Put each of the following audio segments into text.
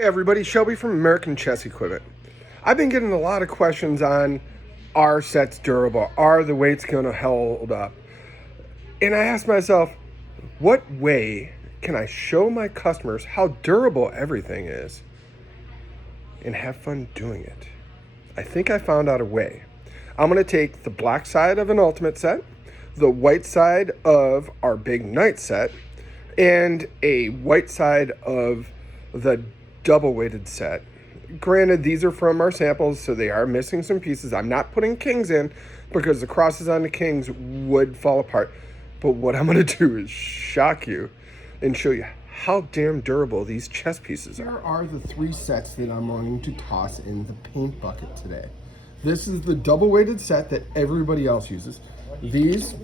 Hey everybody, Shelby from American Chess Equipment. I've been getting a lot of questions on, are sets durable? Are the weights going to hold up? And I asked myself, what way can I show my customers how durable everything is and have fun doing it? I think I found out a way. I'm going to take the black side of an ultimate set, the white side of our big knight set, and a white side of the double weighted set. Granted, these are from our samples, so they are missing some pieces. I'm not putting kings in because the crosses on the kings would fall apart. But what I'm going to do is shock you and show you how damn durable these chess pieces are. Here are the three sets that I'm going to toss in the paint bucket today. This is the double weighted set that everybody else uses. These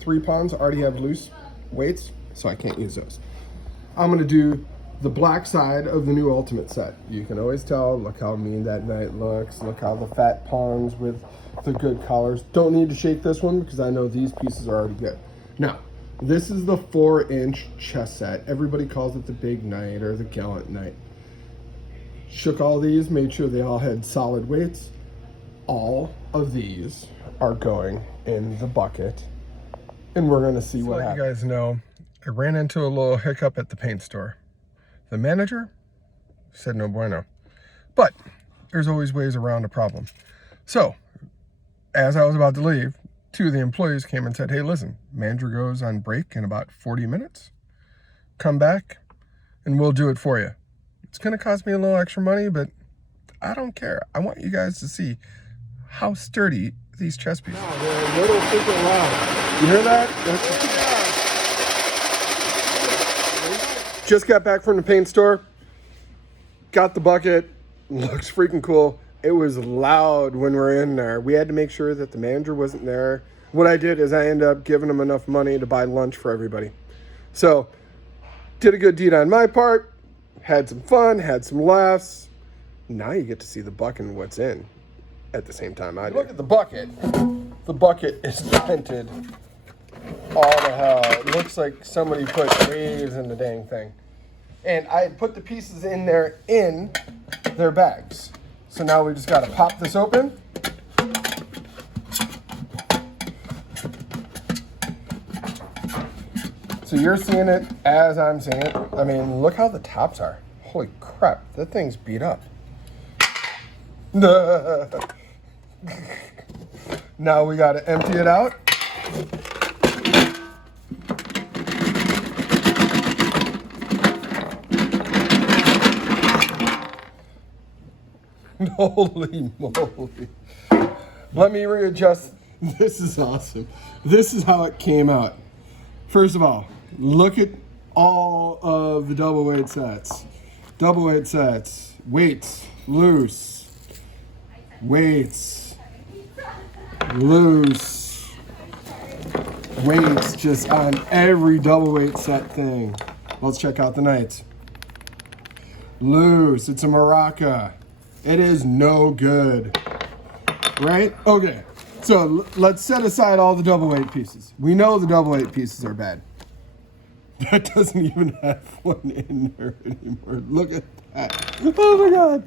3 pawns already have loose weights, so I can't use those. I'm going to do the black side of the new ultimate set. You can always tell, look how mean that knight looks, look how the fat pawns with the good collars. Don't need to shake this one because I know these pieces are already good. Now, this is the 4-inch chess set. Everybody calls it the big knight or the gallant knight. Shook all these, made sure they all had solid weights. All of these are going in the bucket, and we're gonna see what happens. You guys know, I ran into a little hiccup at the paint store. The manager said no bueno, but there's always ways around a problem. So as I was about to leave, 2 of the employees came and said, hey, listen, manager goes on break in about 40 minutes. Come back and we'll do it for you. It's going to cost me a little extra money, but I don't care. I want you guys to see how sturdy these chess pieces are. They're a little freaking loud. You hear that? Just got back from the paint store, got the bucket, looks freaking cool. It was loud when we're in there. We had to make sure that the manager wasn't there. What I did is I ended up giving him enough money to buy lunch for everybody. So, did a good deed on my part, had some fun, had some laughs. Now you get to see the bucket and what's in at the same time I did. Look at the bucket. The bucket is dented all the hell. It looks like somebody put waves in the dang thing. And I had put the pieces in there in their bags. So now we just got to pop this open. So you're seeing it as I'm seeing it. I mean, look how the tops are. Holy crap, that thing's beat up. Now we got to empty it out. Holy moly. Let me readjust. This is awesome. This is how it came out. First of all, look at all of the double weight sets. Double weight sets. Weights, loose. Weights, loose. Weights just on every double weight set thing. Let's check out the knights. Loose. It's a maraca. It is no good, right? Okay, so let's set aside all the double weight pieces. We know the double weight pieces are bad. That doesn't even have one in there anymore. Look at that. Oh my God.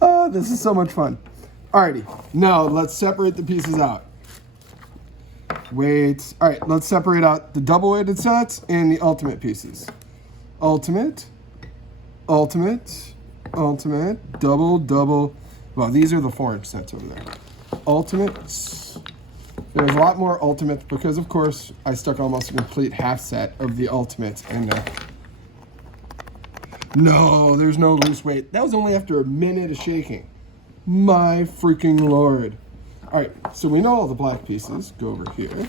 Oh, this is so much fun. Alrighty, now let's separate the pieces out. Wait, all right, let's separate out the double weighted sets and the ultimate pieces. Ultimate, ultimate, ultimate, double. Well, these are the 4-inch sets over there. Ultimates. There's a lot more ultimates because, of course, I stuck almost a complete half set of the ultimates in there. No, there's no loose weight. That was only after a minute of shaking. My freaking Lord. All right, so we know all the black pieces. Go over here.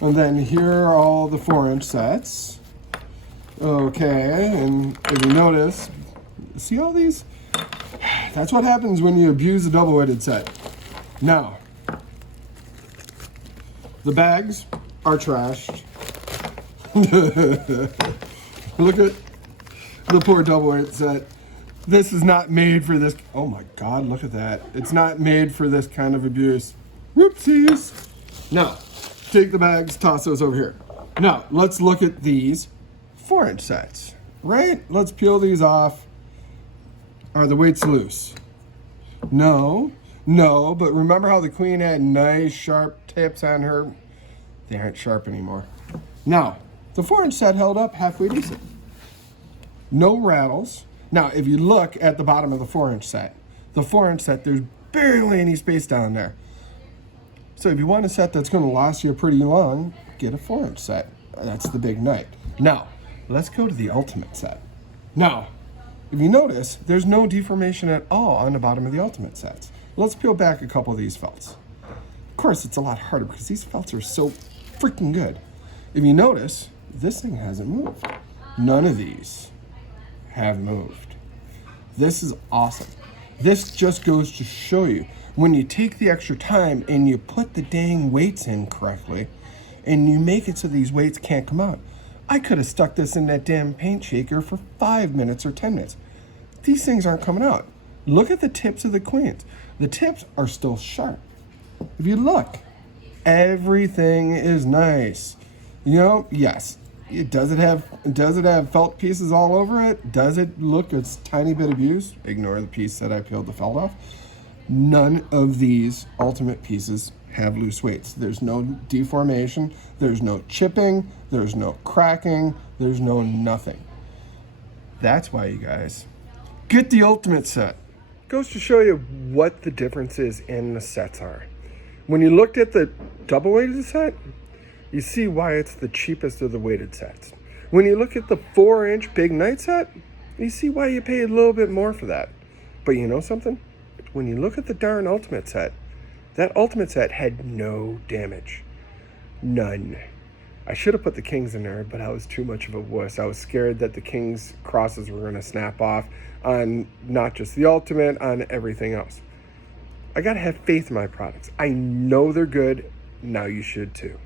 And then here are all the 4-inch sets. Okay, and if you notice, see all these? That's what happens when you abuse a double-weighted set. Now, the bags are trashed. Look at the poor double-weighted set. This is not made for this. Oh my God, look at that. It's not made for this kind of abuse. Whoopsies. Now, take the bags, toss those over here. Now, let's look at these 4-inch sets, right? Let's peel these off. Are the weights loose? No, no, but remember how the queen had nice sharp tips on her? They aren't sharp anymore. Now, the 4-inch set held up halfway decent. No rattles. Now, if you look at the bottom of the 4-inch set, there's barely any space down there. So if you want a set that's going to last you pretty long, get a 4-inch set. That's the big night. Now, let's go to the ultimate set. Now, if you notice, there's no deformation at all on the bottom of the ultimate sets. Let's peel back a couple of these felts. Of course, it's a lot harder because these felts are so freaking good. If you notice, this thing hasn't moved. None of these have moved. This is awesome. This just goes to show you, when you take the extra time and you put the dang weights in correctly, and you make it so these weights can't come out. I could have stuck this in that damn paint shaker for 5 minutes or 10 minutes. These things aren't coming out. Look at the tips of the queens. The tips are still sharp. If you look, everything is nice. You know, yes. Does it have felt pieces all over it? Does it look a tiny bit abused? Ignore the piece that I peeled the felt off. None of these ultimate pieces have loose weights. There's no deformation, there's no chipping, there's no cracking, there's no nothing. That's why, you guys, get the ultimate set. Goes to show you what the differences in the sets are. When you looked at the double weighted set, you see why it's the cheapest of the weighted sets. When you look at the 4-inch big night set, you see why you pay a little bit more for that. But you know something? When you look at the darn ultimate set, that ultimate set had no damage. None. I should have put the kings in there, but I was too much of a wuss. I was scared that the king's crosses were going to snap off on not just the ultimate, on everything else. I got to have faith in my products. I know they're good. Now you should too.